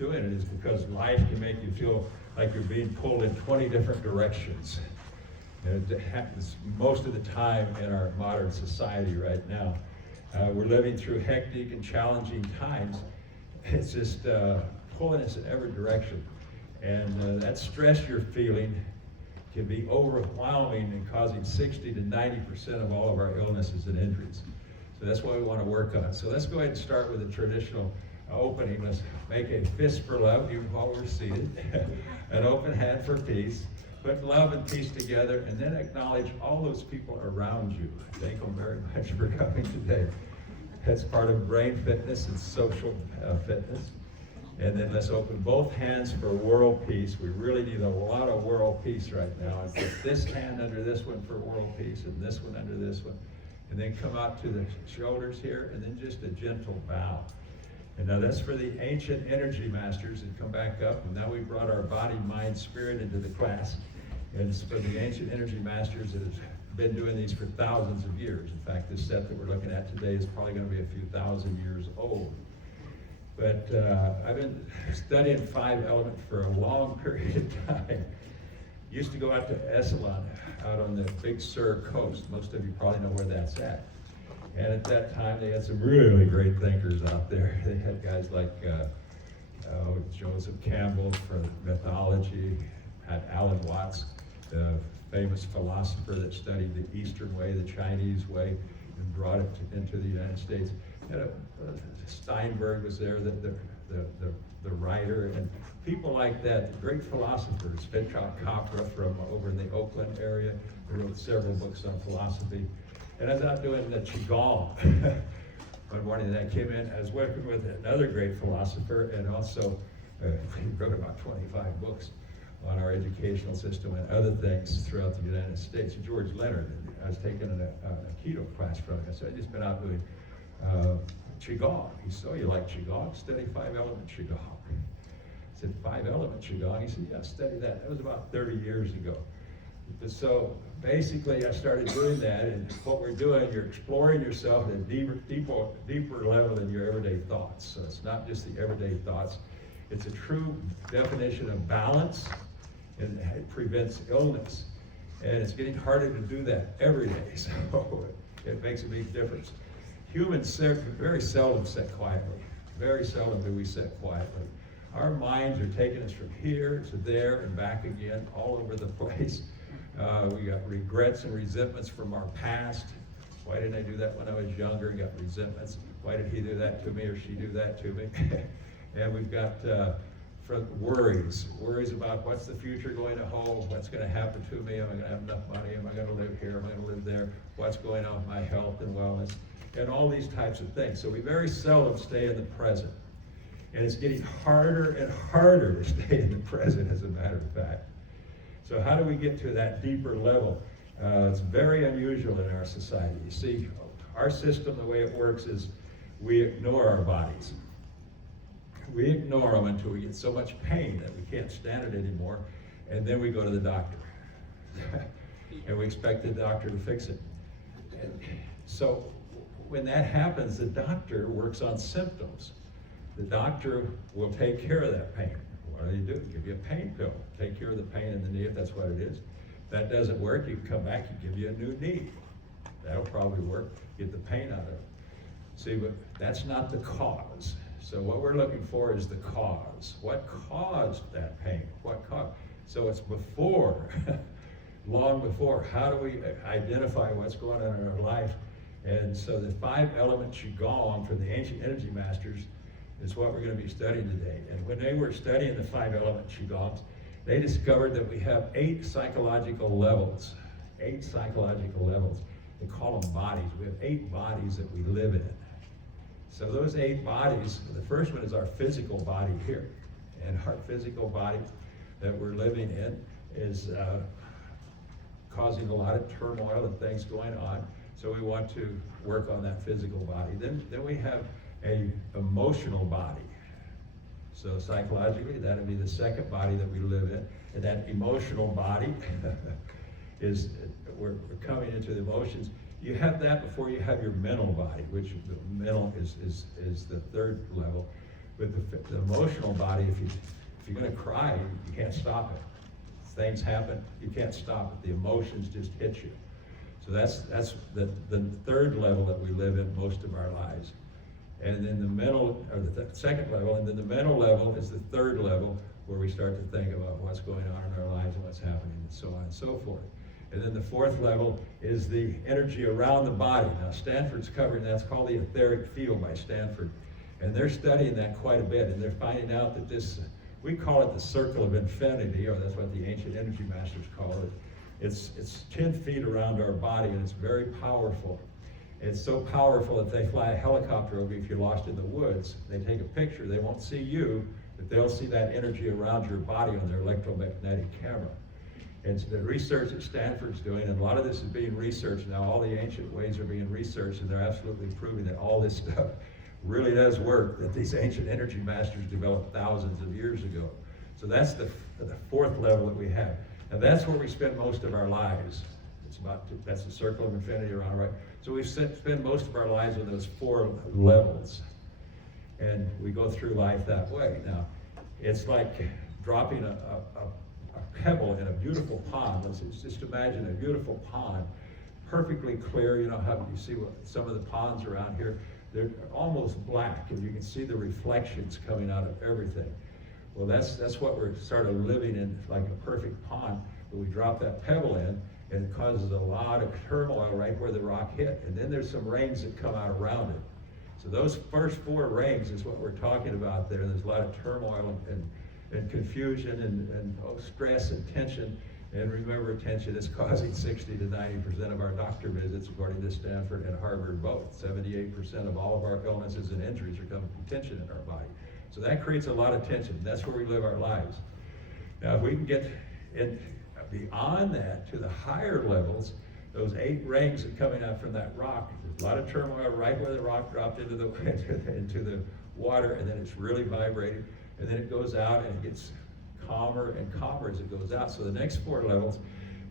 doing it is because life can make you feel like you're being pulled in 20 different directions. And it happens most of the time in our modern society right now. We're living through hectic and challenging times. It's just pulling us in every direction. And that stress you're feeling can be overwhelming and causing 60 to 90% of all of our illnesses and injuries. So that's what we want to work on. So let's go ahead and start with a traditional opening. Let's make a fist for love even while we're seated, an open hand for peace. Put love and peace together, and then acknowledge all those people around you. Thank them very much for coming today. That's part of brain fitness and social fitness. And then let's open both hands for world peace. We really need a lot of world peace right now. I put this hand under this one for world peace, and this one under this one. And then come out to the shoulders here, and then just a gentle bow. And now that's for the ancient energy masters that come back up. And now we brought our body, mind, spirit into the class. And it's for the ancient energy masters that have been doing these for thousands of years. In fact, this set that we're looking at today is probably going to be a few thousand years old. But I've been studying Five Element for a long period of time. Used to go out to Esalen, out on the Big Sur coast. Most of you probably know where that's at. And at that time, they had some really great thinkers out there. They had guys like Joseph Campbell for mythology, had Alan Watts, the famous philosopher that studied the Eastern way, the Chinese way, and brought it into the United States. And Steinberg was there, the writer, and people like that, the great philosophers. Fenchok Capra from over in the Oakland area, who wrote several books on philosophy. And I was out doing the Qigong one morning, and I came in. I was working with another great philosopher, and also he wrote about 25 books on our educational system and other things throughout the United States. George Leonard. I was taking a keto class from him. So I just been out doing Qigong. He said, "Oh, you like Qigong? Study Five Element Qigong." I said, "Five Element Qigong?" He said, "Yeah, study that." That was about 30 years ago. So basically, I started doing that, and what we're doing, you're exploring yourself at a deeper level than your everyday thoughts. So it's not just the everyday thoughts. It's a true definition of balance, and it prevents illness. And it's getting harder to do that every day, so it makes a big difference. Humans very seldom sit quietly. Very seldom do we sit quietly. Our minds are taking us from here to there and back again, all over the place. We got regrets and resentments from our past. Why didn't I do that when I was younger? Got resentments. Why did he do that to me or she do that to me? And we've got worries about what's the future going to hold, what's going to happen to me, am I going to have enough money, am I going to live here, am I going to live there, what's going on with my health and wellness, and all these types of things. So we very seldom stay in the present. And it's getting harder and harder to stay in the present, as a matter of fact. So how do we get to that deeper level? It's very unusual in our society. You see, our system, the way it works is we ignore our bodies. We ignore them until we get so much pain that we can't stand it anymore, and then we go to the doctor. And we expect the doctor to fix it. And so when that happens, the doctor works on symptoms. The doctor will take care of that pain. What do? Give you a pain pill. Take care of the pain in the knee if that's what it is. If that doesn't work, you can come back and give you a new knee. That'll probably work. Get the pain out of it. See, but that's not the cause. So what we're looking for is the cause. What caused that pain? What caused? So it's before, long before. How do we identify what's going on in our life? And so the Five Element Qigong from the ancient energy masters is what we're going to be studying today. And when they were studying the Five Element Qigongs, they discovered that we have 8 psychological levels. 8 psychological levels. They call them bodies. We have 8 bodies that we live in. So those 8 bodies, the first one is our physical body here. And our physical body that we're living in is causing a lot of turmoil and things going on. So we want to work on that physical body. Then we have an emotional body. So psychologically, that would be the second body that we live in. And that emotional body is, we're coming into the emotions. You have that before you have your mental body, which the mental is the third level. With the emotional body, if you're going to cry, you can't stop it. Things happen, you can't stop it. The emotions just hit you. So that's the third level that we live in most of our lives. And then the mental, or the second level, and then the mental level is the third level, where we start to think about what's going on in our lives and what's happening and so on and so forth. And then the fourth level is the energy around the body. Now Stanford's covering, that's called the etheric field by Stanford. And they're studying that quite a bit, and they're finding out that this, we call it the circle of infinity, or that's what the ancient energy masters call it. It's 10 feet around our body, and it's very powerful. It's so powerful that they fly a helicopter over you if you're lost in the woods. They take a picture, they won't see you, but they'll see that energy around your body on their electromagnetic camera. And the research that Stanford's doing, and a lot of this is being researched now, all the ancient ways are being researched, and they're absolutely proving that all this stuff really does work, that these ancient energy masters developed thousands of years ago. So that's the fourth level that we have. And that's where we spend most of our lives. That's the circle of infinity around, right? So we spend most of our lives with those four levels. And we go through life that way. Now, it's like dropping a pebble in a beautiful pond. Let's just imagine a beautiful pond, perfectly clear. You know how you see some of the ponds around here, they're almost black, and you can see the reflections coming out of everything. Well, that's what we're sort of living in, like a perfect pond. But we drop that pebble in, and it causes a lot of turmoil right where the rock hit. And then there's some rings that come out around it. So those first four rings is what we're talking about there. There's a lot of turmoil and confusion and stress and tension. And remember, tension is causing 60 to 90% of our doctor visits, according to Stanford and Harvard both. 78% of all of our illnesses and injuries are coming from tension in our body. So that creates a lot of tension. That's where we live our lives. Now, if we can get beyond that to the higher levels, those 8 rings that are coming out from that rock, there's a lot of turmoil right where the rock dropped into the water, and then it's really vibrating, and then it goes out and it gets calmer and calmer as it goes out. So the next 4 levels,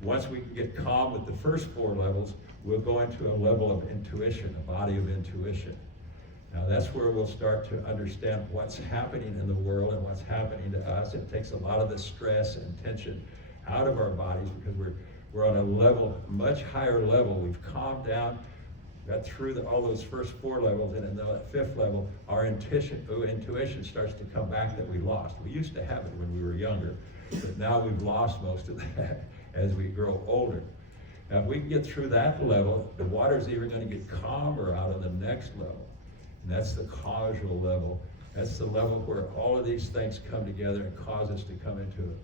once we can get calm with the first 4 levels, we'll go into a level of intuition, a body of intuition. Now that's where we'll start to understand what's happening in the world and what's happening to us. It takes a lot of the stress and tension out of our bodies, because we're on a level, much higher level. We've calmed down, got through all those first 4 levels, and in that 5th level, our intuition starts to come back that we lost. We used to have it when we were younger, but now we've lost most of that as we grow older. Now, if we can get through that level, the water's even going to get calmer out on the next level, and that's the causal level. That's the level where all of these things come together and cause us to come into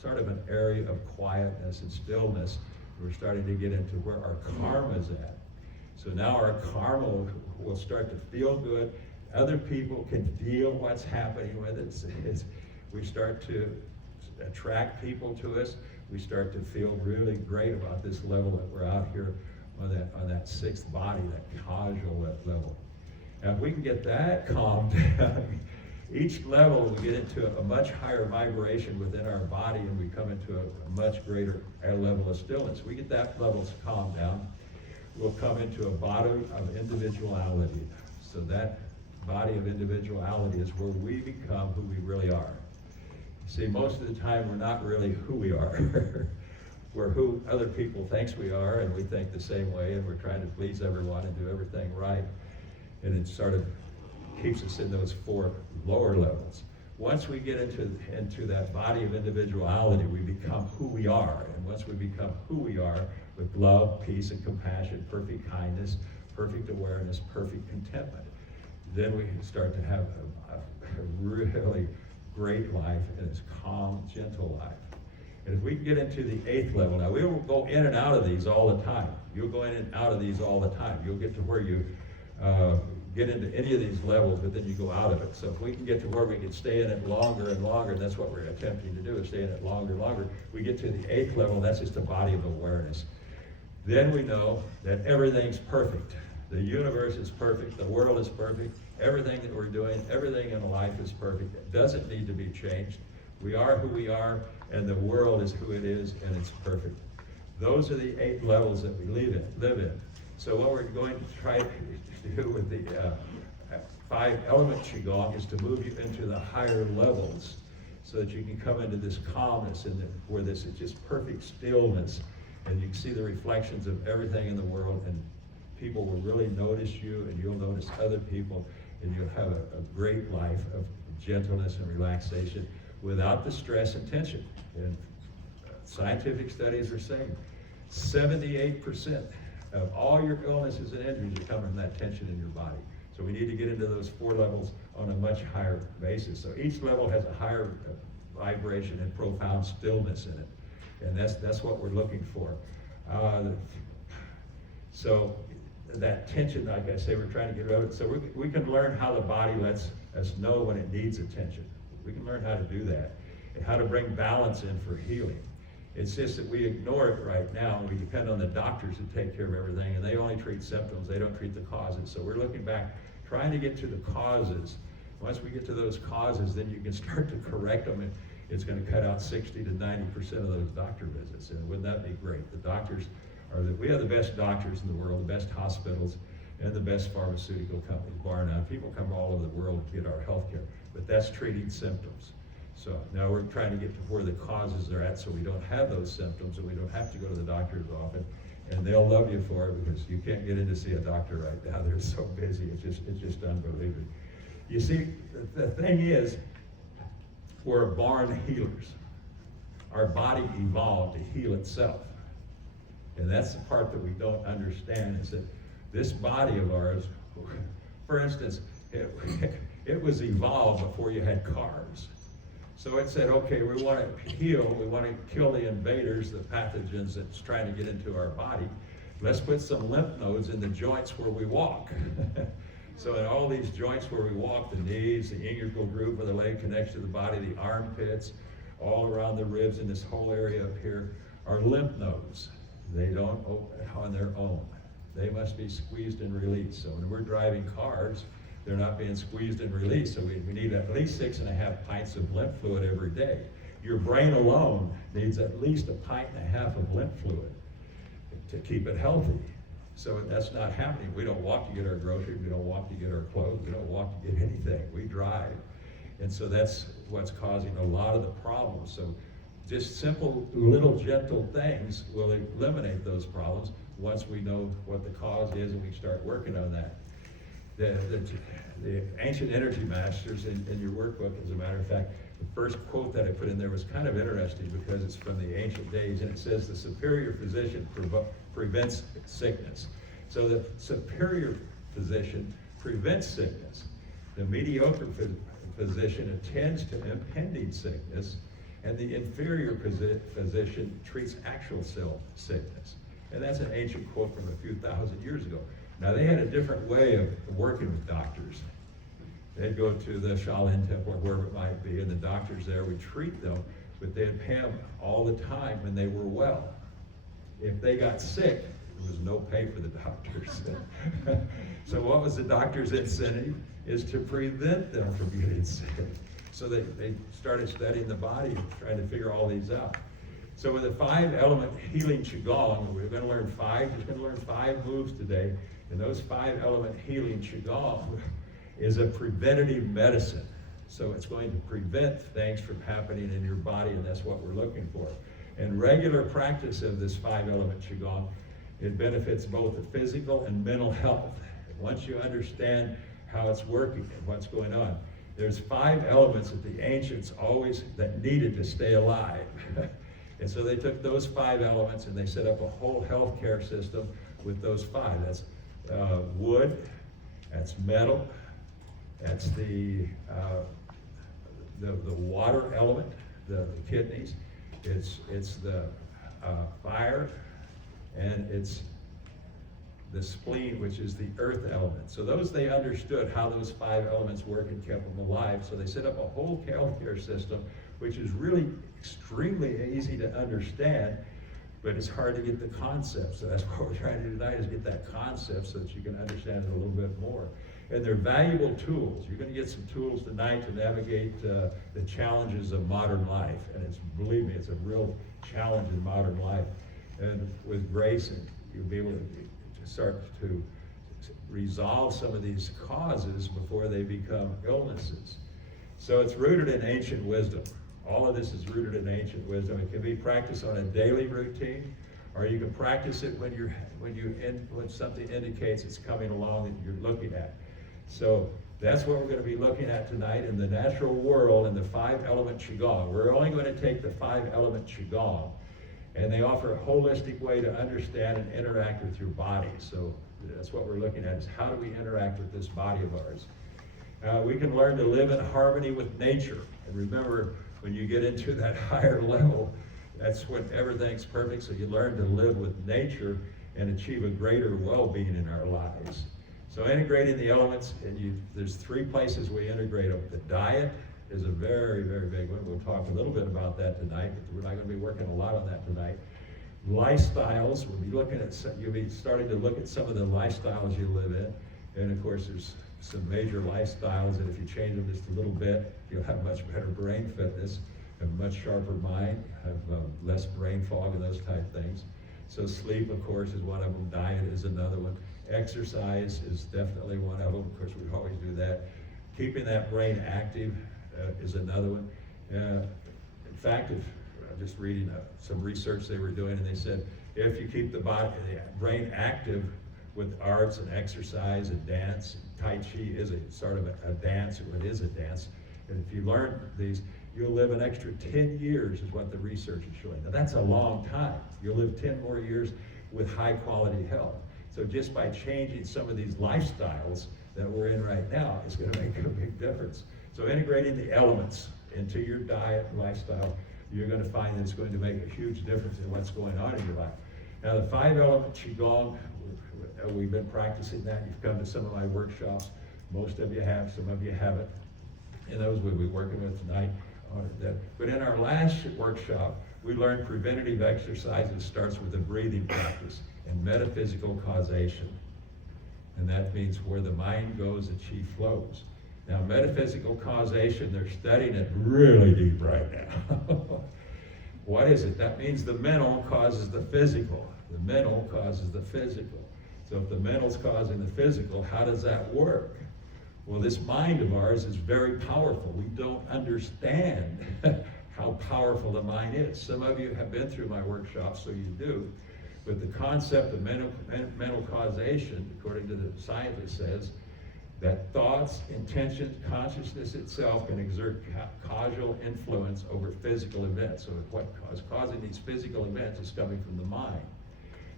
sort of an area of quietness and stillness. We're starting to get into where our karma is at. So now our karma will start to feel good. Other people can feel what's happening with it. We start to attract people to us. We start to feel really great about this level that we're out here on that 6th body, that causal level. Now if we can get that calmed down, each level we get into a much higher vibration within our body, and we come into a much greater level of stillness. We get that level calmed down, we'll come into a body of individuality. So that body of individuality is where we become who we really are. See, most of the time we're not really who we are. We're who other people think we are, and we think the same way, and we're trying to please everyone and do everything right. And it sort of keeps us in those 4 lower levels. Once we get into that body of individuality, we become who we are. And once we become who we are, with love, peace, and compassion, perfect kindness, perfect awareness, perfect contentment, then we can start to have a really great life, and it's calm, gentle life. And if we can get into the 8th level, now we will go in and out of these all the time. You'll go in and out of these all the time. You'll get to where you get into any of these levels, but then you go out of it. So if we can get to where we can stay in it longer and longer, and that's what we're attempting to do, is stay in it longer and longer. We get to the 8th level, that's just a body of awareness. Then we know that everything's perfect. The universe is perfect, the world is perfect, everything that we're doing, everything in life is perfect. It doesn't need to be changed. We are who we are, and the world is who it is, and it's perfect. Those are the 8 levels that we live in. So what we're going to try to do with Five Element Qigong is to move you into the higher levels so that you can come into this calmness and where this is just perfect stillness, and you can see the reflections of everything in the world, and people will really notice you, and you'll notice other people, and you'll have a great life of gentleness and relaxation without the stress and tension. And scientific studies are saying 78% of all your illnesses and injuries are coming from that tension in your body. So we need to get into those 4 levels on a much higher basis. So each level has a higher vibration and profound stillness in it. And that's what we're looking for. So that tension, like I say, we're trying to get rid of it. So we can learn how the body lets us know when it needs attention. We can learn how to do that and how to bring balance in for healing. It's just that we ignore it right now, and we depend on the doctors to take care of everything, and they only treat symptoms, they don't treat the causes. So we're looking back, trying to get to the causes. Once we get to those causes, then you can start to correct them, and it's going to cut out 60 to 90% of those doctor visits. And wouldn't that be great? The doctors we have the best doctors in the world, the best hospitals, and the best pharmaceutical companies, bar none. People come all over the world to get our health care, but that's treating symptoms. So now we're trying to get to where the causes are at so we don't have those symptoms and we don't have to go to the doctor's often, and they'll love you for it because you can't get in to see a doctor right now. They're so busy, it's just unbelievable. You see, the thing is, we're born healers. Our body evolved to heal itself. And that's the part that we don't understand, is that this body of ours, for instance, it was evolved before you had cars. So it said, okay, we want to heal, we want to kill the invaders, the pathogens that's trying to get into our body. Let's put some lymph nodes in the joints where we walk. So in all these joints where we walk, the knees, the inguinal groove where the leg connects to the body, the armpits, all around the ribs, and this whole area up here are lymph nodes. They don't open on their own. They must be squeezed and released. So when we're driving cars, they're not being squeezed and released. So we need at least 6.5 pints of lymph fluid every day. Your brain alone needs at least 1.5 pints of lymph fluid to keep it healthy. So that's not happening. We don't walk to get our groceries. We don't walk to get our clothes. We don't walk to get anything. We drive. And so that's what's causing a lot of the problems. So just simple, little, gentle things will eliminate those problems once we know what the cause is and we start working on that. The ancient energy masters in your workbook, as a matter of fact, the first quote that I put in there was kind of interesting because it's from the ancient days, and it says the superior physician prevents sickness. So the superior physician prevents sickness. The mediocre physician attends to impending sickness, and the inferior physician treats actual sickness. And that's an ancient quote from a few thousand years ago. Now they had a different way of working with doctors. They'd go to the Shaolin temple or wherever it might be, and the doctors there would treat them, but they'd pay them all the time when they were well. If they got sick, there was no pay for the doctors. So what was the doctor's incentive? Is to prevent them from getting sick. So they started studying the body and trying to figure all these out. So with the 5 Element Healing Qigong, we're going to learn 5 moves today. And those 5 Element Healing Qigong is a preventative medicine. So it's going to prevent things from happening in your body, and that's what we're looking for. And regular practice of this 5 Element Qigong, it benefits both the physical and mental health. Once you understand how it's working and what's going on. There's 5 elements that the ancients that needed to stay alive. And so they took those 5 elements and they set up a whole healthcare system with those 5. That's wood, that's metal, that's the water element, the kidneys, it's the fire, and it's the spleen, which is the earth element. So they understood how those 5 elements work and kept them alive. So they set up a whole healthcare system, which is really extremely easy to understand, but it's hard to get the concept. So that's what we're trying to do tonight, is get that concept so that you can understand it a little bit more. And they're valuable tools. You're going to get some tools tonight to navigate the challenges of modern life. And believe me, it's a real challenge in modern life. And with grace, and you'll be able to start to resolve some of these causes before they become illnesses. So it's rooted in ancient wisdom. All of this is rooted in ancient wisdom. It can be practiced on a daily routine, or you can practice it when something indicates it's coming along that you're looking at. So that's what we're going to be looking at tonight in the natural world in the Five Element Qigong. We're only going to take the Five Element Qigong, and they offer a holistic way to understand and interact with your body. So that's what we're looking at, is how do we interact with this body of ours. We can learn to live in harmony with nature. And remember, when you get into that higher level, that's when everything's perfect. So you learn to live with nature and achieve a greater well-being in our lives. So integrating the elements, and there's 3 places we integrate them. The diet is a very, very big one. We'll talk a little bit about that tonight, but we're not going to be working a lot on that tonight. Lifestyles, you'll be starting to look at some of the lifestyles you live in. And of course, there's some major lifestyles that if you change them just a little bit, you'll have much better brain fitness, have a much sharper mind, have less brain fog and those type things. So sleep, of course, is one of them. Diet is another one. Exercise is definitely one of them. Of course, we always do that. Keeping that brain active is another one. In fact, I'm just reading some research they were doing, and they said if you keep the brain active with arts and exercise and dance, Tai Chi is a sort of a dance, or it is a dance, and if you learn these, you'll live an extra 10 years is what the research is showing. Now that's a long time. You'll live 10 more years with high quality health. So just by changing some of these lifestyles that we're in right now is going to make a big difference. So integrating the elements into your diet and lifestyle, you're going to find that it's going to make a huge difference in what's going on in your life. Now the Five Element Qigong, we've been practicing that. You've come to some of my workshops. Most of you have, some of you haven't. And those we'll be working with tonight. But in our last workshop, we learned preventative exercises starts with a breathing practice and metaphysical causation. And that means where the mind goes, the chi flows. Now, metaphysical causation, they're studying it really deep right now. What is it? That means the mental causes the physical. The mental causes the physical. So if the mental's causing the physical, how does that work? Well, this mind of ours is very powerful. We don't understand how powerful the mind is. Some of you have been through my workshops, so you do. But the concept of mental causation, according to the scientist, says that thoughts, intentions, consciousness itself can exert causal influence over physical events. So what is causing these physical events is coming from the mind.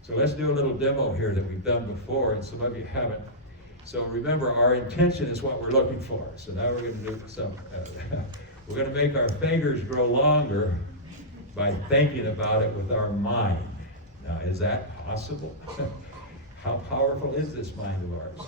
So let's do a little demo here that we've done before, and some of you haven't. So remember, our intention is what we're looking for. So now we're going to do some, we're going to make our fingers grow longer by thinking about it with our mind. Now, is that possible? How powerful is this mind of ours?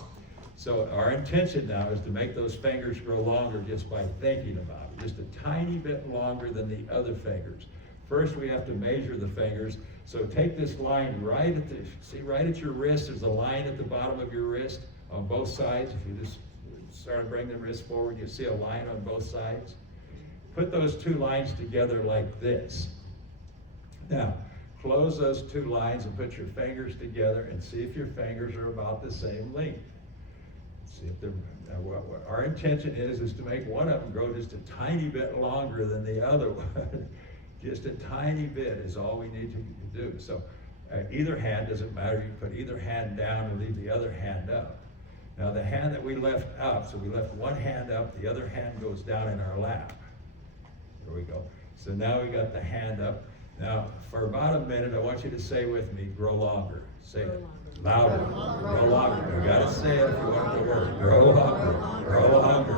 So our intention now is to make those fingers grow longer just by thinking about it, just a tiny bit longer than the other fingers. First, we have to measure the fingers. So take this line right at your wrist. There's a line at the bottom of your wrist on both sides. If you just start to bring the wrist forward, you see a line on both sides. Put those 2 lines together like this. Now, close those 2 lines and put your fingers together and see if your fingers are about the same length. See if they're, what our intention is to make one of them grow just a tiny bit longer than the other one. Just a tiny bit is all we need to do. So either hand, doesn't matter. You put either hand down and leave the other hand up. Now the hand that we left up, so we left one hand up, the other hand goes down in our lap. There we go. So now we got the hand up. Now for about a minute, I want you to say with me, grow longer. Say it louder. Grow longer. You gotta say it if you want it to work. Grow longer. Grow longer.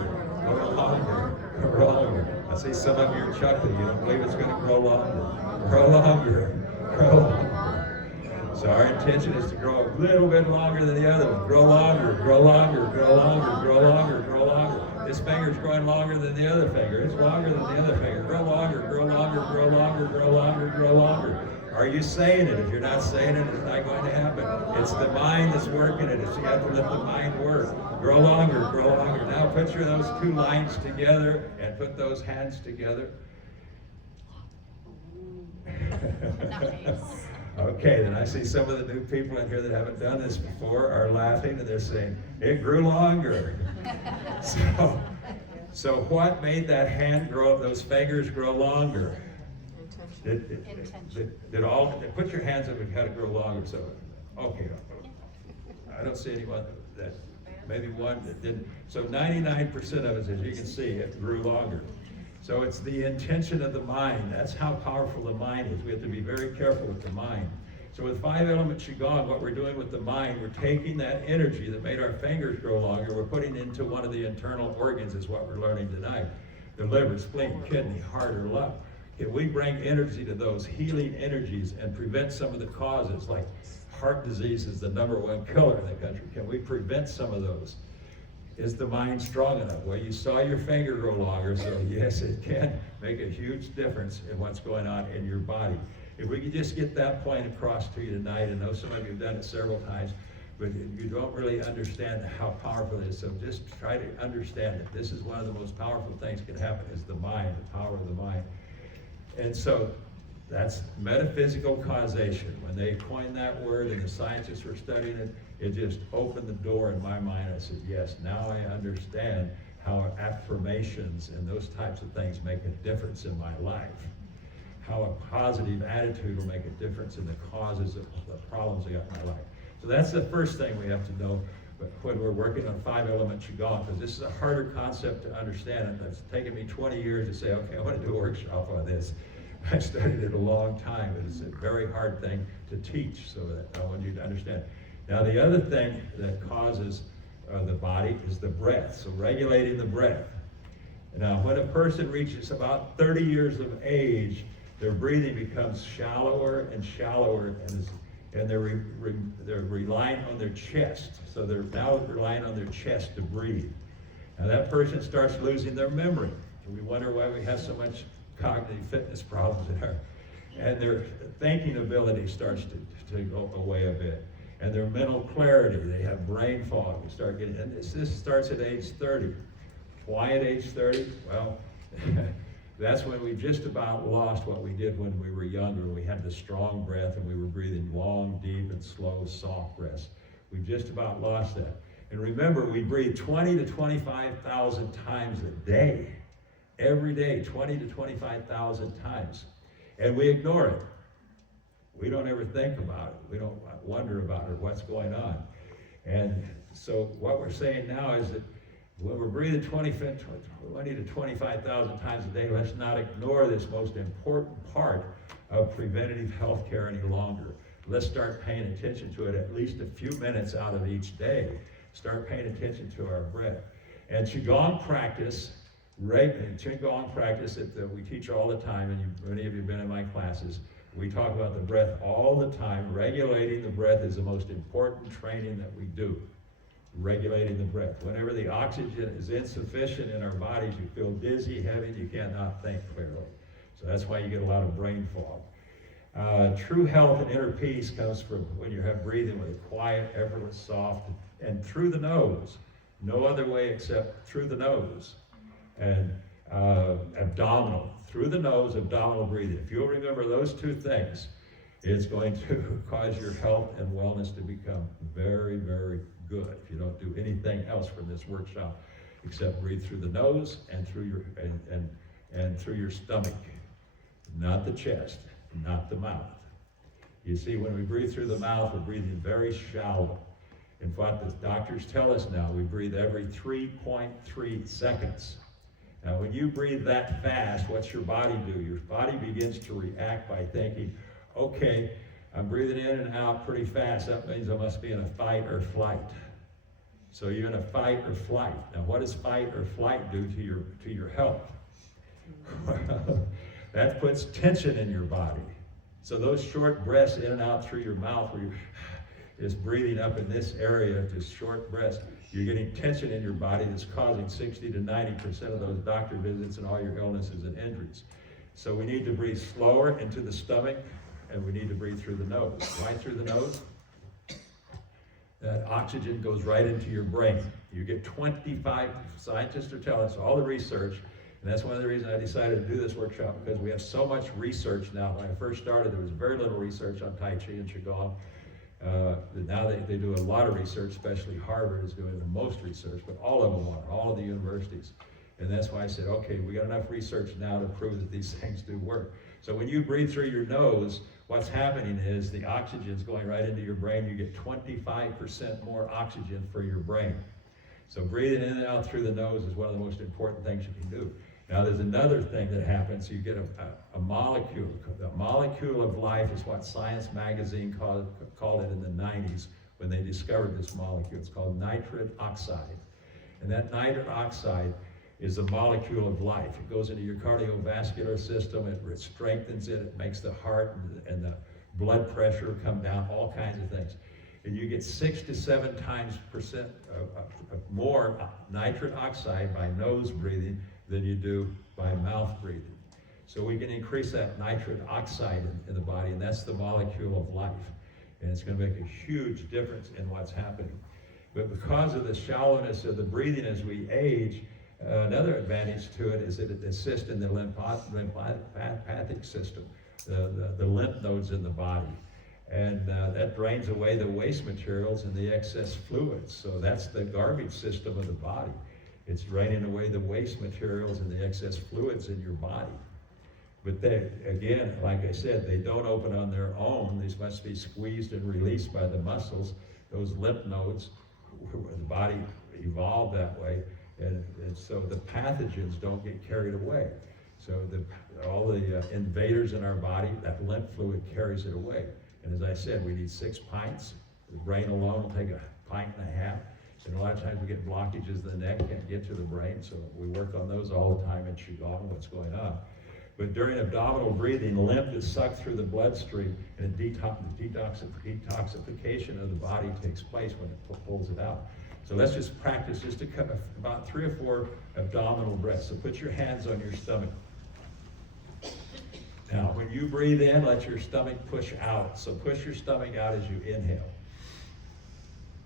Grow longer. Grow longer. I see some of you are chuckling. You don't believe it's going to grow longer. Grow longer. Grow longer. So our intention is to grow a little bit longer than the other one. Grow longer. Grow longer. Grow longer. Grow longer. Grow longer. This finger's growing longer than the other finger. It's longer than the other finger. Grow longer. Grow longer. Grow longer. Grow longer. Grow longer. Are you saying it? If you're not saying it, it's not going to happen. It's the mind that's working it. You have to let the mind work. Grow longer, grow longer. Now picture those 2 lines together and put those hands together. Nice. Okay, then I see some of the new people in here that haven't done this before are laughing and they're saying, it grew longer. So what made that hand grow, those fingers grow longer? Did all, put your hands up and had it grow longer. So, okay, I don't see anyone that, maybe one that didn't. So 99% of us, as you can see, it grew longer. So it's the intention of the mind. That's how powerful the mind is. We have to be very careful with the mind. So with Five Element Qigong, what we're doing with the mind, we're taking that energy that made our fingers grow longer, we're putting into one of the internal organs is what we're learning tonight. The liver, spleen, kidney, heart, or lung. Can we bring energy to those healing energies and prevent some of the causes, like heart disease is the #1 killer in the country. Can we prevent some of those? Is the mind strong enough? Well, you saw your finger grow longer, so yes, it can make a huge difference in what's going on in your body. If we could just get that point across to you tonight, and I know some of you have done it several times, but you don't really understand how powerful it is, so just try to understand it. This is one of the most powerful things that can happen is the mind, the power of the mind. And so that's metaphysical causation. When they coined that word and the scientists were studying it, it just opened the door in my mind. I said, yes, now I understand how affirmations and those types of things make a difference in my life. How a positive attitude will make a difference in the causes of the problems I got in my life. So that's the first thing we have to know when we're working on Five Element Qigong, because this is a harder concept to understand, and it's taken me 20 years to say, okay, I want to do a workshop on this. I studied it a long time, but it's a very hard thing to teach, so that I want you to understand. Now, the other thing that causes the body is the breath, so regulating the breath. Now, when a person reaches about 30 years of age, their breathing becomes shallower and shallower, and they're relying on their chest. So they're now relying on their chest to breathe. Now, that person starts losing their memory. We wonder why we have so much cognitive fitness problems in our, and their thinking ability starts to go away a bit. And their mental clarity, they have brain fog, we start getting, and this starts at age 30. Why at age 30? Well, that's when we just about lost what we did when we were younger. We had the strong breath and we were breathing long, deep, and slow, soft breaths. We just about lost that. And remember, we breathe 20 to 25,000 times a day. Every day, 20 to 25,000 times. And we ignore it. We don't ever think about it. We don't wonder about it, what's going on. And so what we're saying now is that when we're breathing 20 to 25,000 times a day, let's not ignore this most important part of preventative health care any longer. Let's start paying attention to it at least a few minutes out of each day. Start paying attention to our breath. And Qigong practice that we teach all the time, and many of you have been in my classes, we talk about the breath all the time. Regulating the breath is the most important training that we do. Regulating the breath. Whenever the oxygen is insufficient in our bodies, you feel dizzy, heavy, you cannot think clearly. So that's why you get a lot of brain fog. True health and inner peace comes from when you have breathing with a quiet, effortless, soft, and through the nose. No other way except through the nose. And abdominal, through the nose, abdominal breathing. If you'll remember those two things, it's going to cause your health and wellness to become very, very good. If you don't do anything else from this workshop except breathe through the nose and through your and through your stomach, not the chest, not the mouth. You see, when we breathe through the mouth, we're breathing very shallow. In fact, the doctors tell us now we breathe every 3.3 seconds. Now, when you breathe that fast, what's your body do? Your body begins to react by thinking, okay, I'm breathing in and out pretty fast. That means I must be in a fight or flight. So you're in a fight or flight. Now, what does fight or flight do to your health? That puts tension in your body. So those short breaths in and out through your mouth, where you're just breathing up in this area, just short breaths, you're getting tension in your body that's causing 60 to 90% of those doctor visits and all your illnesses and injuries. So we need to breathe slower into the stomach, and we need to breathe through the nose. Why through the nose? That oxygen goes right into your brain. You get 25, scientists are telling us, all the research And that's one of the reasons I decided to do this workshop, because we have so much research now. When I first started, there was very little research on Tai Chi and Qigong. Now they do a lot of research, especially Harvard is doing the most research, but all of them are, all of the universities. And that's why I said, okay, we got enough research now to prove that these things do work. So when you breathe through your nose, what's happening is the oxygen's going right into your brain. You get 25% more oxygen for your brain. So breathing in and out through the nose is one of the most important things you can do. Now there's another thing that happens. You get a molecule. The molecule of life is what Science magazine called it in the 90s when they discovered this molecule. It's called nitric oxide. And that nitric oxide is a molecule of life. It goes into your cardiovascular system, it strengthens it, it makes the heart and the blood pressure come down, all kinds of things. And you get 6 to 7 times more nitric oxide by nose breathing than you do by mouth breathing. So we can increase that nitric oxide in the body, and that's the molecule of life. And it's going to make a huge difference in what's happening. But because of the shallowness of the breathing as we age, another advantage to it is that it assists in the lymphatic system, the lymph nodes in the body. And that drains away the waste materials and the excess fluids. So that's the garbage system of the body. It's draining away the waste materials and the excess fluids in your body. But they, again, like I said, they don't open on their own. These must be squeezed and released by the muscles. Those lymph nodes, the body evolved that way. And so the pathogens don't get carried away. So all the invaders in our body, that lymph fluid carries it away. And as I said, we need 6 pints. The brain alone will take a pint and a half. And a lot of times we get blockages in the neck, can't get to the brain. So we work on those all the time in Qigong, what's going on. But during abdominal breathing, lymph is sucked through the bloodstream, and detoxification of the body takes place when it pulls it out. So let's just practice just about 3 or 4 abdominal breaths. So put your hands on your stomach. Now, when you breathe in, let your stomach push out. So push your stomach out as you inhale.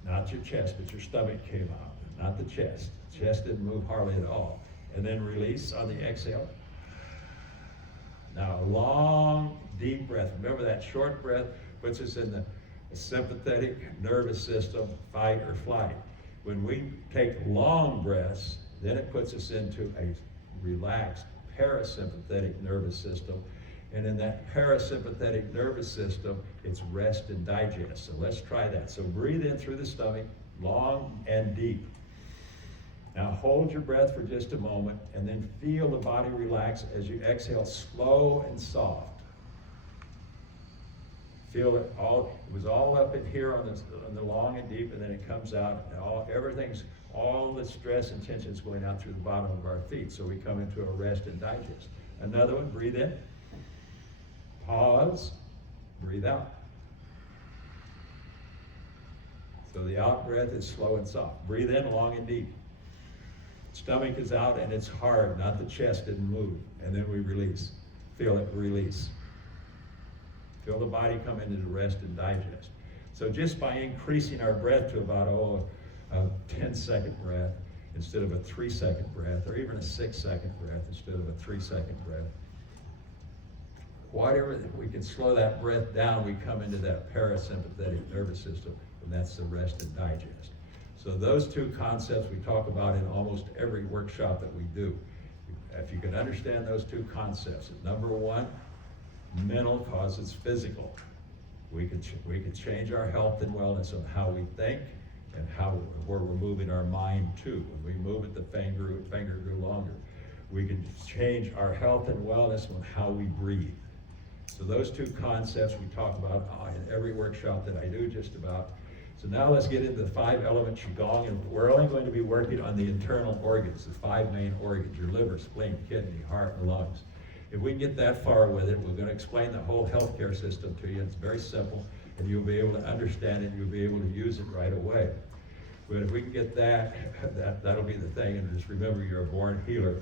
Not your chest, but your stomach came out, not the chest. The chest didn't move hardly at all. And then release on the exhale. Now, a long, deep breath. Remember that short breath puts us in the sympathetic nervous system, fight or flight. When we take long breaths, then it puts us into a relaxed parasympathetic nervous system. And in that parasympathetic nervous system, it's rest and digest. So let's try that. So breathe in through the stomach, long and deep. Now hold your breath for just a moment, and then feel the body relax as you exhale, slow and soft. Feel it all. It was all up in here on the long and deep, and then it comes out. And all the stress and tension is going out through the bottom of our feet. So we come into a rest and digest. Another one. Breathe in. Pause. Breathe out. So the out breath is slow and soft. Breathe in long and deep. Stomach is out and it's hard, not the chest didn't move. And then we release. Feel it release. Feel the body come into the rest and digest. So just by increasing our breath to about a 10-second breath instead of a 3-second breath, or even a 6-second breath instead of a 3-second breath, whatever, we can slow that breath down, we come into that parasympathetic nervous system, and that's the rest and digest. So those 2 concepts we talk about in almost every workshop that we do. If you can understand those 2 concepts, number 1, mental causes physical. We can change our health and wellness on how we think and where we're moving our mind to. When we move it, the finger grew longer. We can change our health and wellness on how we breathe. So those 2 concepts we talk about in every workshop that I do just about. So now let's get into the 5 Element Qigong, and we're only going to be working on the internal organs, the 5 main organs, your liver, spleen, kidney, heart, and lungs. If we can get that far with it, we're going to explain the whole healthcare system to you. It's very simple, and you'll be able to understand it, and you'll be able to use it right away. But if we can get that'll be the thing, and just remember you're a born healer.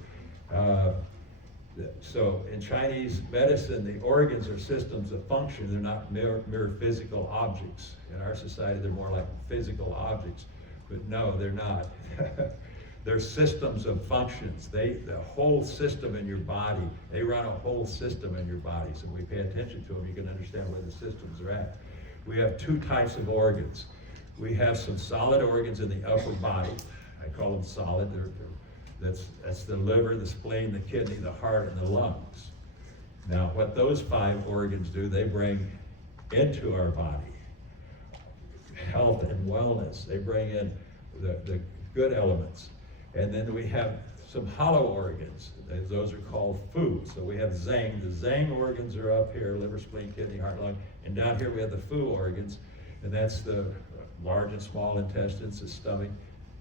So in Chinese medicine, the organs are systems of function. They're not mere physical objects. In our society, they're more like physical objects. But no, they're not. They're systems of functions. The whole system in your body, they run a whole system in your body. So when we pay attention to them, you can understand where the systems are at. We have two types of organs. We have some solid organs in the upper body. I call them solid. That's the liver, the spleen, the kidney, the heart, and the lungs. Now, what those 5 organs do, they bring into our body health and wellness. They bring in the good elements. And then we have some hollow organs. Those are called Fu. So we have Zhang. The Zhang organs are up here, liver, spleen, kidney, heart, lung. And down here we have the Fu organs, and that's the large and small intestines, the stomach,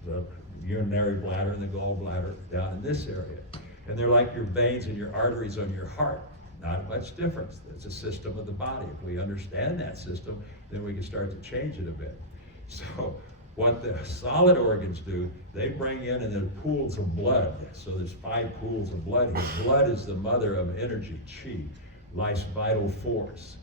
the urinary bladder, and the gallbladder down in this area. And they're like your veins and your arteries on your heart. Not much difference. It's a system of the body. If we understand that system, then we can start to change it a bit. So what the solid organs do, they bring in and then pools of blood. So there's 5 pools of blood here. Blood is the mother of energy, Qi, life's vital force.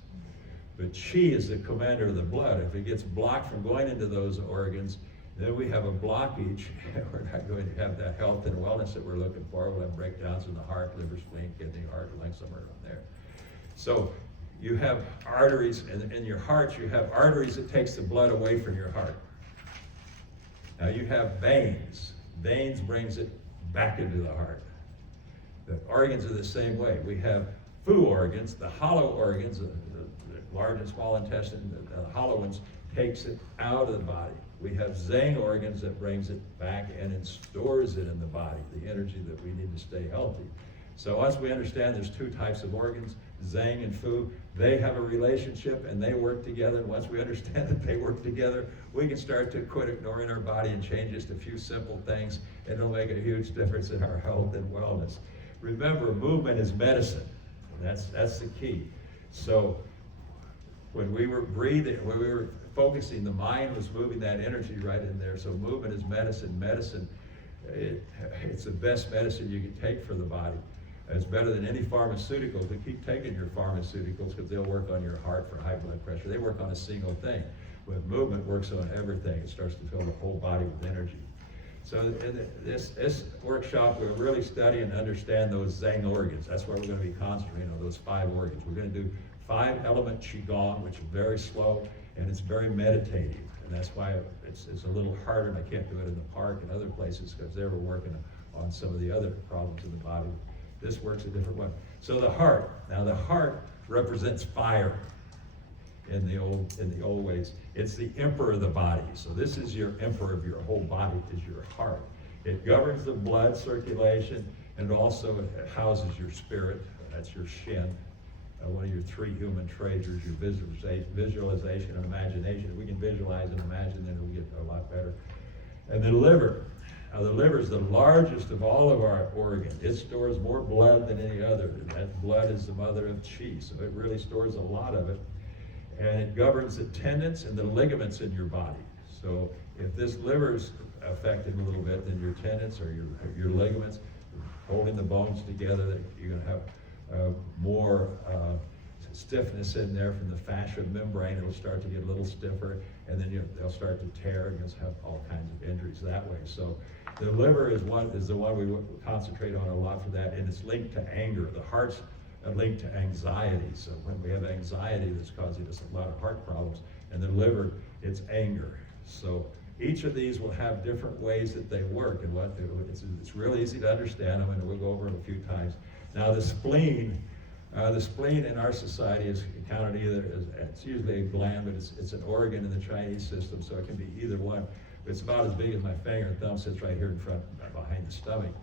But Qi is the commander of the blood. If it gets blocked from going into those organs, then we have a blockage. We're not going to have that health and wellness that we're looking for. We'll have breakdowns in the heart, liver, spleen, kidney, heart, lung, somewhere around there. So you have arteries, and in your heart, you have arteries that takes the blood away from your heart. Now you have veins. Veins brings it back into the heart. The organs are the same way. We have Fu organs, the hollow organs, the large and small intestine, the hollow ones takes it out of the body. We have Zhang organs that brings it back in and stores it in the body, the energy that we need to stay healthy. So once we understand there's 2 types of organs, Zhang and Fu, they have a relationship and they work together. And once we understand that they work together, we can start to quit ignoring our body and change just a few simple things, and it'll make a huge difference in our health and wellness. Remember, movement is medicine. That's the key. So when we were breathing, when we were focusing, the mind was moving that energy right in there. So movement is medicine. Medicine, it's the best medicine you can take for the body. It's better than any pharmaceuticals. To keep taking your pharmaceuticals because they'll work on your heart for high blood pressure. They work on a single thing. But movement works on everything. It starts to fill the whole body with energy. So in this workshop, we're really study and understand those Zhang organs. That's where we're going to be concentrating on those 5 organs. We're going to do 5 Element Qigong, which is very slow and it's very meditative. And that's why it's a little harder, and I can't do it in the park and other places because they were working on some of the other problems in the body. This works a different way. So the heart. Now the heart represents fire in the old ways. It's the emperor of the body. So this is your emperor of your whole body, is your heart. It governs the blood circulation, and it also houses your spirit. That's your Shin. One of your 3 human treasures, your visualization and imagination. If we can visualize and imagine, then we'll get a lot better. And the liver. Now the liver is the largest of all of our organs. It stores more blood than any other. And that blood is the mother of Qi, so it really stores a lot of it. And it governs the tendons and the ligaments in your body. So if this liver's affected a little bit, then your tendons or your ligaments, holding the bones together, you're going to have more stiffness in there from the fascia membrane. It'll start to get a little stiffer, and then they'll start to tear, and you'll have all kinds of injuries that way. So the liver is the one we concentrate on a lot for that, and it's linked to anger. The heart's linked to anxiety. So when we have anxiety, that's causing us a lot of heart problems, and the liver, it's anger. So each of these will have different ways that they work, and it's really easy to understand them, and we'll go over it a few times. Now the spleen in our society is counted either as, it's usually a gland, but it's an organ in the Chinese system, so it can be either one. But it's about as big as my finger and thumb, sits right here in front, behind the stomach.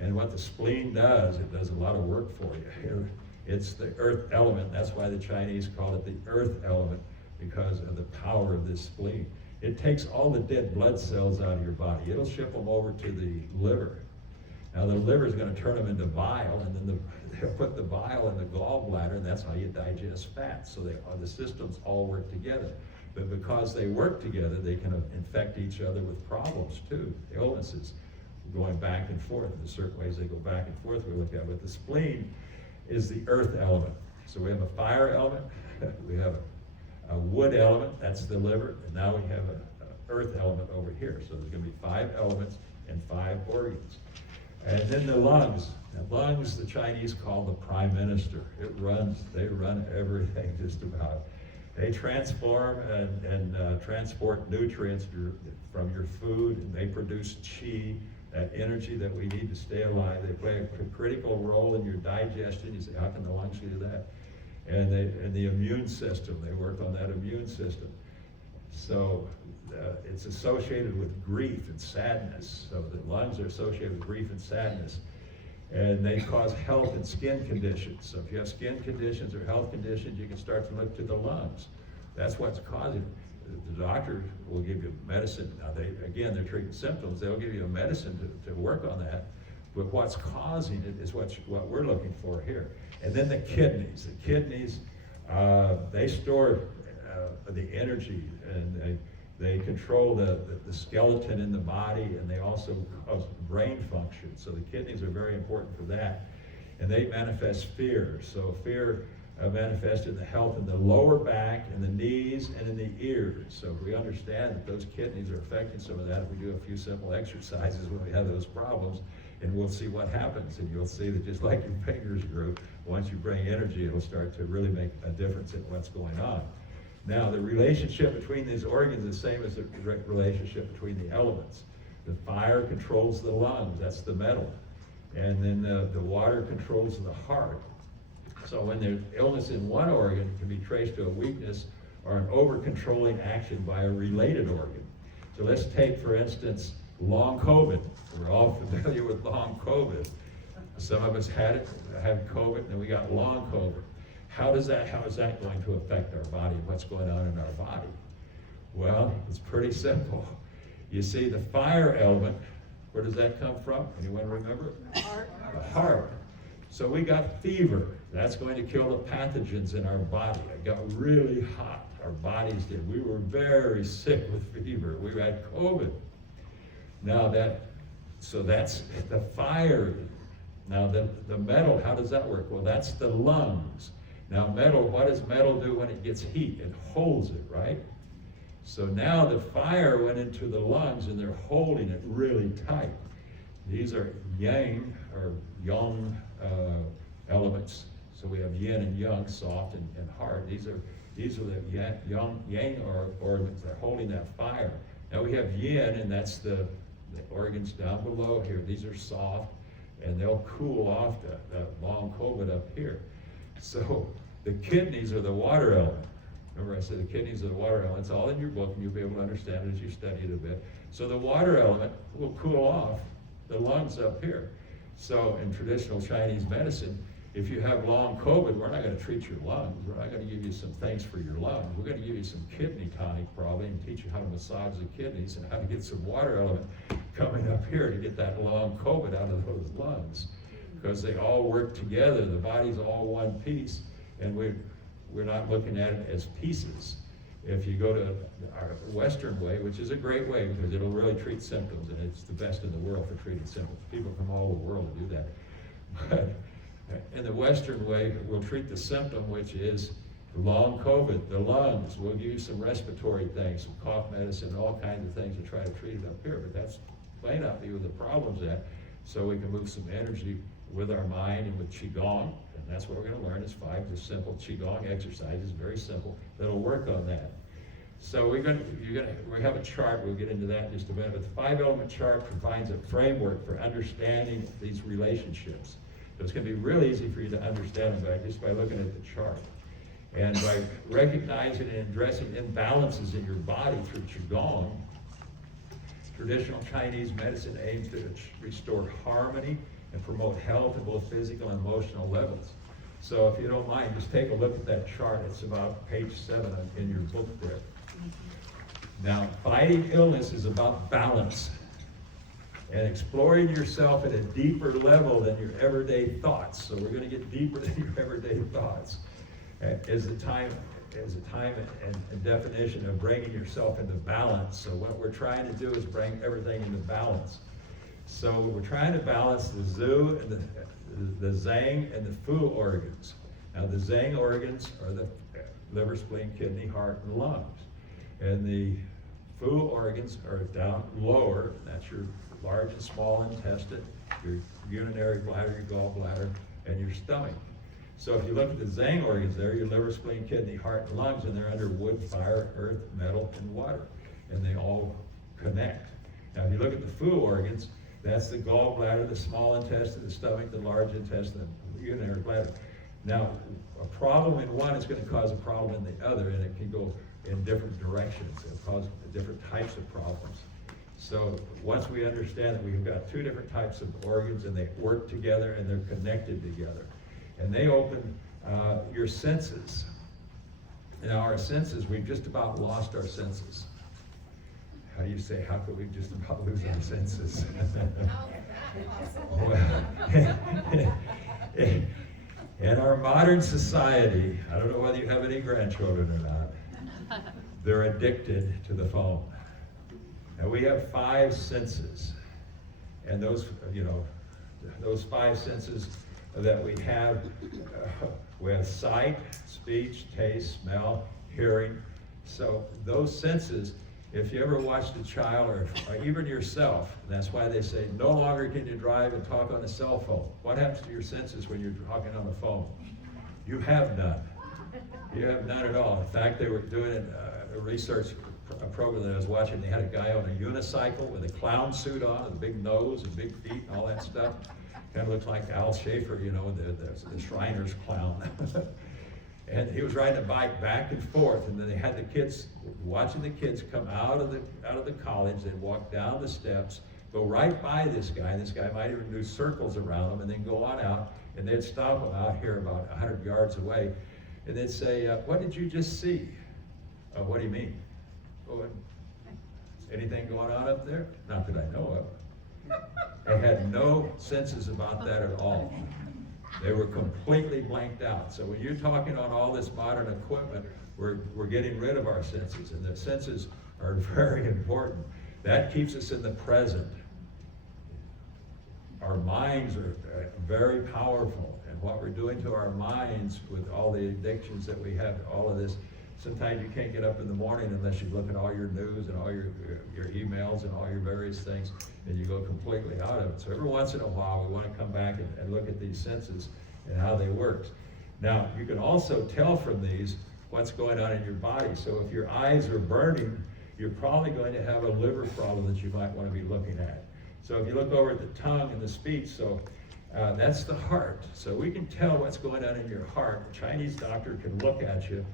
And what the spleen does, it does a lot of work for you. It's the earth element. That's why the Chinese call it the earth element, because of the power of this spleen. It takes all the dead blood cells out of your body. It'll ship them over to the liver. Now the liver is going to turn them into bile, and then they'll put the bile in the gallbladder, and that's how you digest fat. So the systems all work together. But because they work together, they can infect each other with problems too, illnesses, going back and forth. There's certain ways they go back and forth we look at. But the spleen is the earth element. So we have a fire element, we have a wood element, that's the liver, and now we have an earth element over here. So there's going to be 5 elements and 5 organs. And then the lungs. The lungs, the Chinese call the prime minister. They run everything just about. They transform and transport nutrients from your food, and they produce qi, that energy that we need to stay alive. They play a critical role in your digestion. You say, how can the lungs do that? And the immune system, they work on that immune system. So it's associated with grief and sadness. So the lungs are associated with grief and sadness. And they cause health and skin conditions. So if you have skin conditions or health conditions, you can start to look to the lungs. That's what's causing it. The doctor will give you medicine. Now they're treating symptoms. They'll give you a medicine to work on that. But what's causing it is what we're looking for here. And then the kidneys. The kidneys, they store the energy, and they control the skeleton in the body, and they also cause brain function. So the kidneys are very important for that. And they manifest fear. So fear manifests in the health in the lower back, in the knees, and in the ears. So if we understand that those kidneys are affecting some of that, if we do a few simple exercises when we have those problems, and we'll see what happens. And you'll see that just like your fingers grew, once you bring energy, it'll start to really make a difference in what's going on. Now, the relationship between these organs is the same as the relationship between the elements. The fire controls the lungs, that's the metal. And then the water controls the heart. So when there's illness in one organ, it can be traced to a weakness or an over-controlling action by a related organ. So let's take, for instance, long COVID. We're all familiar with long COVID. Some of us had COVID, and then we got long COVID. How is that going to affect our body? What's going on in our body? Well, it's pretty simple. You see, the fire element, where does that come from? Anyone remember? Heart. The heart. So we got fever. That's going to kill the pathogens in our body. It got really hot. Our bodies did. We were very sick with fever. We had COVID. Now that's the fire. Now the metal, how does that work? Well, that's the lungs. Now metal, what does metal do when it gets heat? It holds it, right? So now the fire went into the lungs, and they're holding it really tight. These are yang or yang elements. So we have yin and yang, soft and hard. These are the yang organs. They're holding that fire. Now we have yin, and that's the organs down below here. These are soft, and they'll cool off that long COVID up here. So the kidneys are the water element. Remember I said the kidneys are the water element. It's all in your book, and you'll be able to understand it as you study it a bit. So the water element will cool off the lungs up here. So in traditional Chinese medicine, if you have long COVID, we're not going to treat your lungs. We're not going to give you some things for your lungs. We're going to give you some kidney tonic probably, and teach you how to massage the kidneys and how to get some water element coming up here to get that long COVID out of those lungs. Because they all work together. The body's all one piece, and we're not looking at it as pieces. If you go to our Western way, which is a great way because it'll really treat symptoms, and it's the best in the world for treating symptoms. People from all over the world to do that. But in the Western way, we'll treat the symptom, which is long COVID, the lungs. We'll give you some respiratory things, some cough medicine, all kinds of things to try to treat it up here. But that may not be where the problem's at. So we can move some energy with our mind and with Qigong. And that's what we're going to learn is 5 just simple Qigong exercises, very simple, that'll work on that. So we have a chart, we'll get into that in just a minute, but the 5 element chart provides a framework for understanding these relationships. So it's going to be really easy for you to understand them just by looking at the chart. And by recognizing and addressing imbalances in your body through Qigong, traditional Chinese medicine aims to restore harmony and promote health at both physical and emotional levels. So if you don't mind, just take a look at that chart. It's about page 7 in your book there. Now, fighting illness is about balance and exploring yourself at a deeper level than your everyday thoughts. So we're going to get deeper than your everyday thoughts. As a time and definition of bringing yourself into balance. So what we're trying to do is bring everything into balance. So we're trying to balance the Zhu and the Zhang and the Fu organs. Now the Zhang organs are the liver, spleen, kidney, heart, and lungs. And the Fu organs are down lower, that's your large and small intestine, your urinary bladder, your gallbladder, and your stomach. So if you look at the Zhang organs there, your liver, spleen, kidney, heart, and lungs, and they're under wood, fire, earth, metal, and water. And they all connect. Now if you look at the Fu organs, that's the gallbladder, the small intestine, the stomach, the large intestine, the urinary bladder. Now, a problem in one is going to cause a problem in the other, and it can go in different directions. It'll cause different types of problems. So once we understand that we've got two different types of organs and they work together and they're connected together, and they open your senses. Now our senses, we've just about lost our senses. How do you say, how could we just about lose our senses? How is that possible? Well, in our modern society, I don't know whether you have any grandchildren or not, they're addicted to the phone. And we have 5 senses. And those, those 5 senses that we have sight, speech, taste, smell, hearing. So those senses, if you ever watched a child or even yourself, that's why they say no longer can you drive and talk on a cell phone. What happens to your senses when you're talking on the phone? You have none. You have none at all. In fact, they were doing a research program that I was watching. They had a guy on a unicycle with a clown suit on, and a big nose and big feet and all that stuff. Kind of looks like Al Schaefer, the Shriner's clown. And he was riding a bike back and forth, and then they had the kids, watching the kids come out of the college. They'd walk down the steps, go right by this guy. This guy might even do circles around them, and then go on out, and they'd stop him out here about 100 yards away, and they'd say, what did you just see? What do you mean? Oh, anything going on up there? Not that I know of. They had no senses about that at all. They were completely blanked out. So when you're talking on all this modern equipment, we're getting rid of our senses, and the senses are very important. That keeps us in the present. Our minds are very powerful, and what we're doing to our minds with all the addictions that we have, all of this, sometimes you can't get up in the morning unless you look at all your news and all your emails and all your various things, and you go completely out of it. So every once in a while, we want to come back and look at these senses and how they work. Now, you can also tell from these what's going on in your body. So if your eyes are burning, you're probably going to have a liver problem that you might want to be looking at. So if you look over at the tongue and the speech, so that's the heart. So we can tell what's going on in your heart. A Chinese doctor can look at you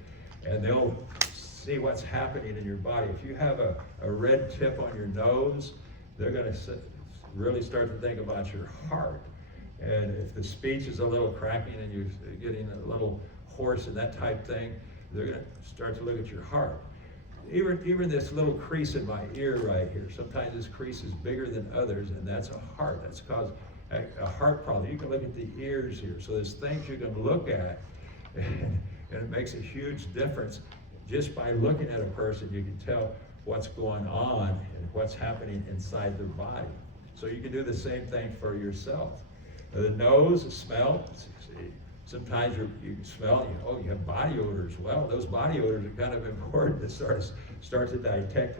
and they'll see what's happening in your body. If you have a red tip on your nose, they're going to really start to think about your heart. And if the speech is a little cracking and you're getting a little hoarse and that type thing, they're going to start to look at your heart. Even this little crease in my ear right here, sometimes this crease is bigger than others, and that's a heart. That's caused a heart problem. You can look at the ears here. So there's things you can look at, and it makes a huge difference. Just by looking at a person, you can tell what's going on and what's happening inside their body. So you can do the same thing for yourself. The nose, the smell. Sometimes you can smell, you have body odors. Well, those body odors are kind of important to start to detect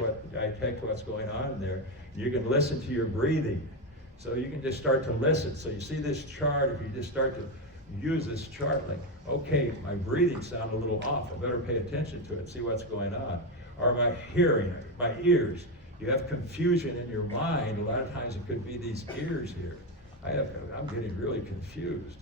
what's going on in there. You can listen to your breathing. So you can just start to listen. So you see this chart, if you just start to use this chart, like, okay, my breathing sounds a little off. I better pay attention to it, see what's going on. Or my hearing, my ears. You have confusion in your mind. A lot of times it could be these ears here. I'm getting really confused.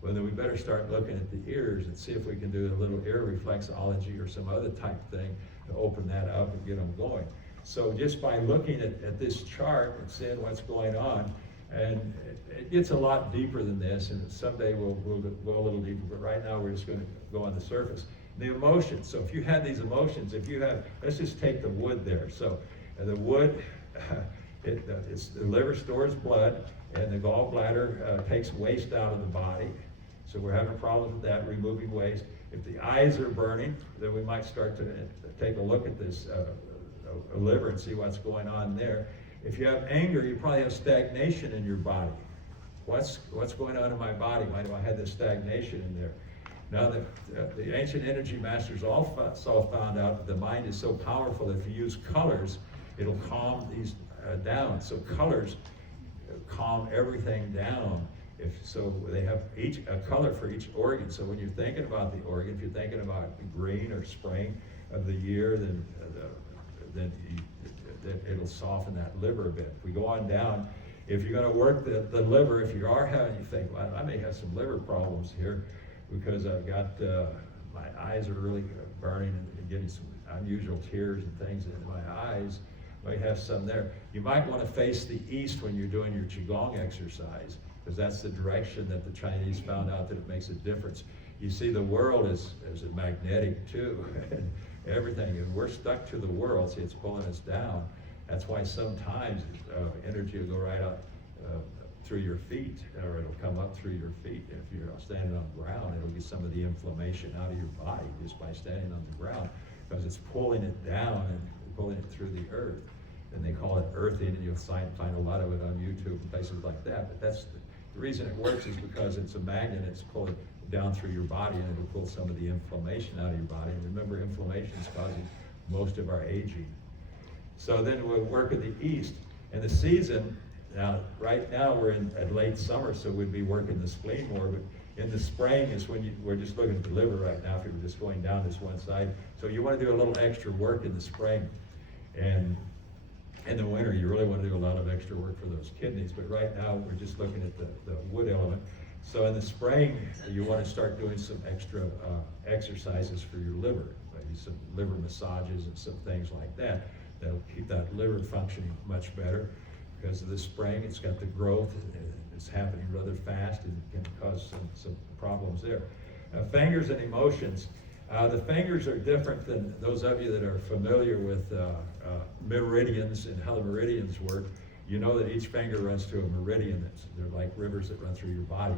Well, then we better start looking at the ears and see if we can do a little ear reflexology or some other type thing to open that up and get them going. So just by looking at this chart and seeing what's going on, and it gets a lot deeper than this, and someday we'll go a little deeper, but right now we're just going to go on the surface. The emotions. So if you had these emotions, let's just take the wood there. So the wood, the liver stores blood, and the gallbladder takes waste out of the body. So we're having problems with that, removing waste. If the eyes are burning, then we might start to take a look at this liver and see what's going on there. If you have anger, you probably have stagnation in your body. What's going on in my body? Why do I have this stagnation in there? Now, the ancient energy masters also found out that the mind is so powerful that if you use colors, it'll calm these down. So colors calm everything down. So they have a color for each organ. So when you're thinking about the organ, if you're thinking about green or spring of the year, then it'll soften that liver a bit. If we go on down, if you're going to work the liver, if you are having, you think, well, I may have some liver problems here because I've got, my eyes are really burning and getting some unusual tears and things in my eyes. Might have some there. You might want to face the east when you're doing your Qigong exercise, because that's the direction that the Chinese found out that it makes a difference. You see, the world is magnetic too, and everything, and we're stuck to the world. See, it's pulling us down. That's why sometimes energy will go right out through your feet, or it'll come up through your feet. If you're standing on the ground, it'll get some of the inflammation out of your body just by standing on the ground, because it's pulling it down and pulling it through the earth. And they call it earthing, and you'll find a lot of it on YouTube and places like that. But that's the reason it works is because it's a magnet. It's pulling down through your body, and it'll pull some of the inflammation out of your body. And remember, inflammation is causing most of our aging. So then we'll work in the east. And the season, now right now we're at late summer, so we'd be working the spleen more, but in the spring is when we're just looking at the liver right now if you're just going down this one side. So you want to do a little extra work in the spring. And in the winter, you really want to do a lot of extra work for those kidneys. But right now, we're just looking at the wood element. So in the spring, you want to start doing some extra exercises for your liver, maybe some liver massages and some things like that. That'll keep that liver functioning much better. Because of the spring, it's got the growth, and it's happening rather fast, and can cause some problems there. Fingers and emotions. The fingers are different than those of you that are familiar with meridians and how the meridians work. You know that each finger runs to a meridian. They're like rivers that run through your body.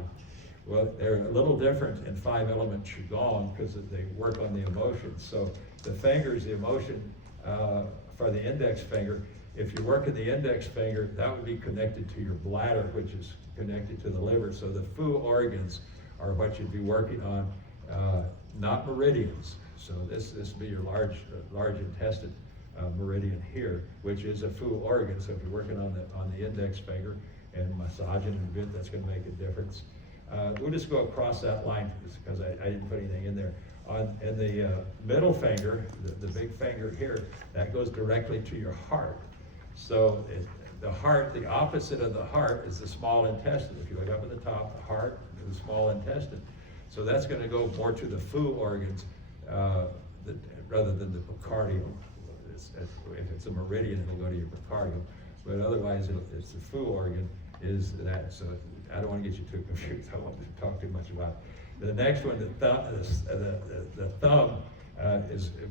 Well, they're a little different in Five Element Qigong because they work on the emotions. So the fingers, the emotion for the index finger, if you're working the index finger, that would be connected to your bladder, which is connected to the liver. So the fu organs are what you'd be working on, not meridians. So this would be your large intestine meridian here, which is a fu organ. So if you're working on the index finger and massaging it a bit, that's going to make a difference. We'll just go across that line because I didn't put anything in there. In the middle finger, the big finger here, that goes directly to your heart. So the heart, the opposite of the heart is the small intestine. If you look up at the top, the heart is the small intestine. So that's going to go more to the fu organs rather than the precardium. If it's a meridian, it'll go to your precardium. But otherwise, it's the fu organ is that. So I don't want to get you too confused. I don't want to talk too much about it. The next one, the thumb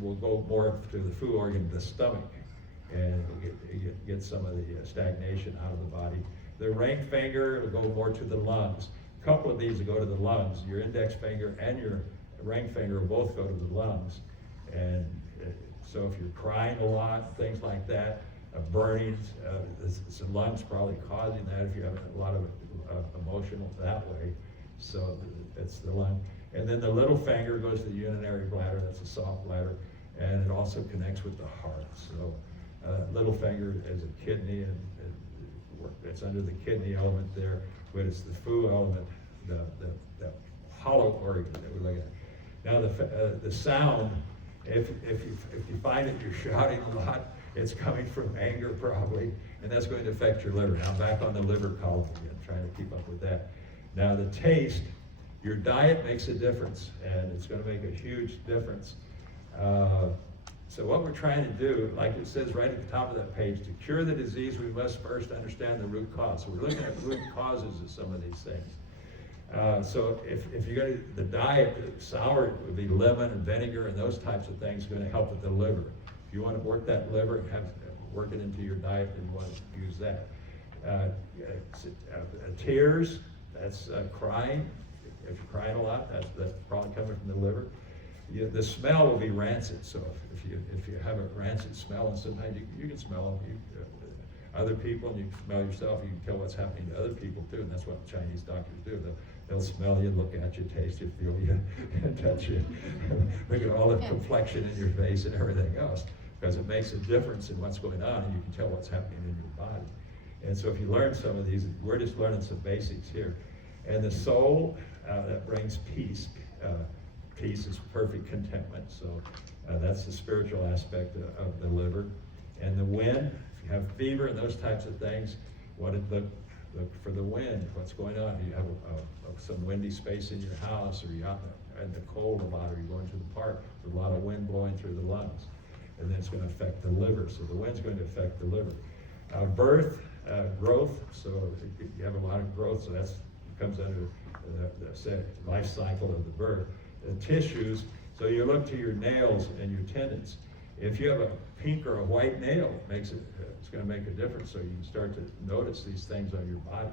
will go more to the fu organ, the stomach, and get some of the stagnation out of the body. The ring finger will go more to the lungs. A couple of these will go to the lungs. Your index finger and your ring finger will both go to the lungs. And so if you're crying a lot, things like that, burning, the lungs probably causing that if you have a lot of emotional that way. So it's the lung. And then the little finger goes to the urinary bladder, that's a soft bladder, and it also connects with the heart. So little finger is a kidney, and it's under the kidney element there, but it's the fu element, the hollow organ that we're looking at. Now the sound, if you find that you're shouting a lot, it's coming from anger probably, and that's going to affect your liver. Now back on the liver column again, trying to keep up with that. Now the taste, your diet makes a difference, and it's going to make a huge difference. So what we're trying to do, like it says right at the top of that page, to cure the disease, we must first understand the root cause. So we're looking at root causes of some of these things. So if you're going to, the diet, sour would be lemon and vinegar and those types of things are going to help with the liver. If you want to work that liver and work it into your diet, then you want to use that. Tears, that's crying. If you're crying a lot, that's probably coming from the liver. The smell will be rancid. So if you have a rancid smell, and sometimes you can smell other people, and you can smell yourself. You can tell what's happening to other people too, and that's what Chinese doctors do. They'll smell you, look at you, taste you, feel you, and touch you. Look at all the complexion in your face and everything else. because it makes a difference in what's going on, and you can tell what's happening in your body. And so if you learn some of these, we're just learning some basics here. And the soul, that brings peace. Peace is perfect contentment, so that's the spiritual aspect of the liver. And the wind, if you have fever and those types of things, look for the wind, what's going on. Do you have some windy space in your house, or you're out in the cold a lot, or you're going to the park, there's a lot of wind blowing through the lungs, and then it's going to affect the liver. So the wind's going to affect the liver. Birth, growth, so you have a lot of growth, so that comes under the life cycle of the birth. The tissues, so you look to your nails and your tendons. If you have a pink or a white nail, it's going to make a difference, so you can start to notice these things on your body.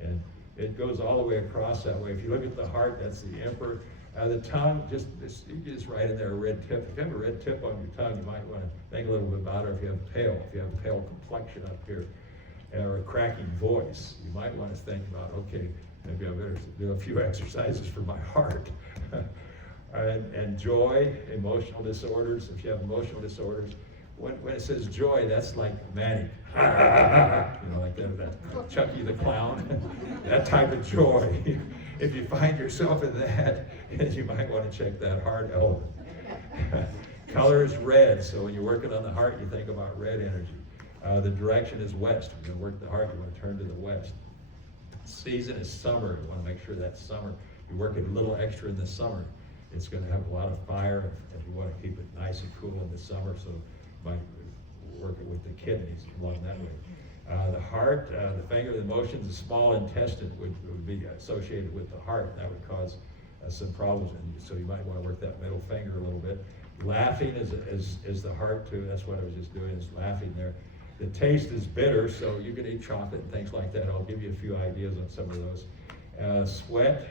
And it goes all the way across that way. If you look at the heart, that's the emperor. The tongue, you just write in there a red tip. If you have a red tip on your tongue, you might want to think a little bit about it. If you have a pale complexion up here, or a cracking voice, you might want to think about, okay, maybe I better do a few exercises for my heart. And joy, emotional disorders. If you have emotional disorders, when it says joy, that's like manic. Like that Chucky the Clown, that type of joy. If you find yourself in that, you might want to check that heart element. Color is red, so when you're working on the heart, you think about red energy. The direction is west. When you work the heart, you want to turn to the west. Season is summer. You want to make sure that's summer. You work it a little extra in the summer. It's going to have a lot of fire, and you want to keep it nice and cool in the summer, so you might work it with the kidneys along that way. The heart, the finger, the motions, the small intestine would be associated with the heart. That would cause some problems, and so you might want to work that middle finger a little bit. Laughing is the heart too. That's what I was just doing, is laughing there. The taste is bitter, so you can eat chocolate and things like that. I'll give you a few ideas on some of those. Sweat,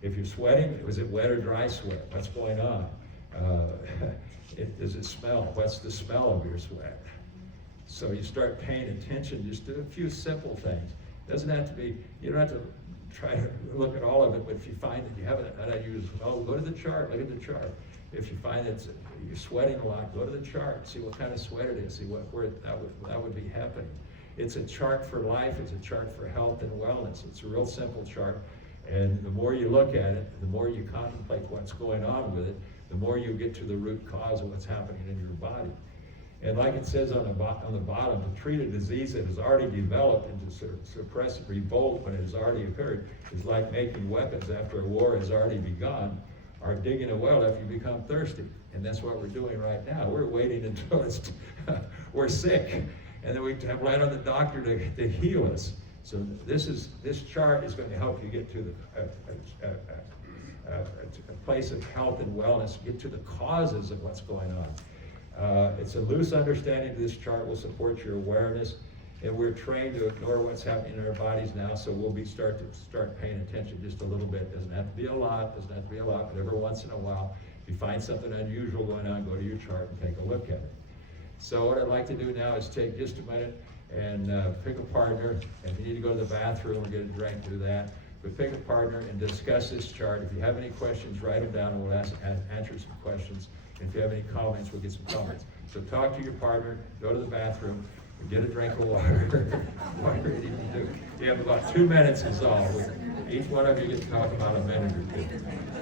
if you're sweating, was it wet or dry sweat? What's going on? Does it smell? What's the smell of your sweat? So you start paying attention just to a few simple things. It doesn't have to be, you don't have to try to look at all of it, but if you find that you have an unusual smell, go to the chart, look at the chart. If you find that you're sweating a lot, go to the chart, see what kind of sweat it is, see where that would be happening. It's a chart for life, it's a chart for health and wellness. It's a real simple chart, and the more you look at it, the more you contemplate what's going on with it, the more you get to the root cause of what's happening in your body. And like it says on the bottom, to treat a disease that has already developed and to suppress revolt when it has already occurred is like making weapons after a war has already begun, or digging a well after you become thirsty. And that's what we're doing right now. We're waiting until we're sick, and then we rely on the doctor to heal us. So this chart is going to help you get to a place of health and wellness, get to the causes of what's going on. It's a loose understanding of this chart will support your awareness, and we're trained to ignore what's happening in our bodies now, so we'll start paying attention just a little bit. Doesn't have to be a lot, but every once in a while, if you find something unusual going on, go to your chart and take a look at it. So what I'd like to do now is take just a minute and pick a partner. And if you need to go to the bathroom or get a drink, do that. But pick a partner and discuss this chart. If you have any questions, write them down and we'll answer some questions. And if you have any comments, we'll get some comments. So talk to your partner, go to the bathroom, get a drink of water, whatever you need to do. You have about 2 minutes is all. Each one of you get to talk about a minute or two.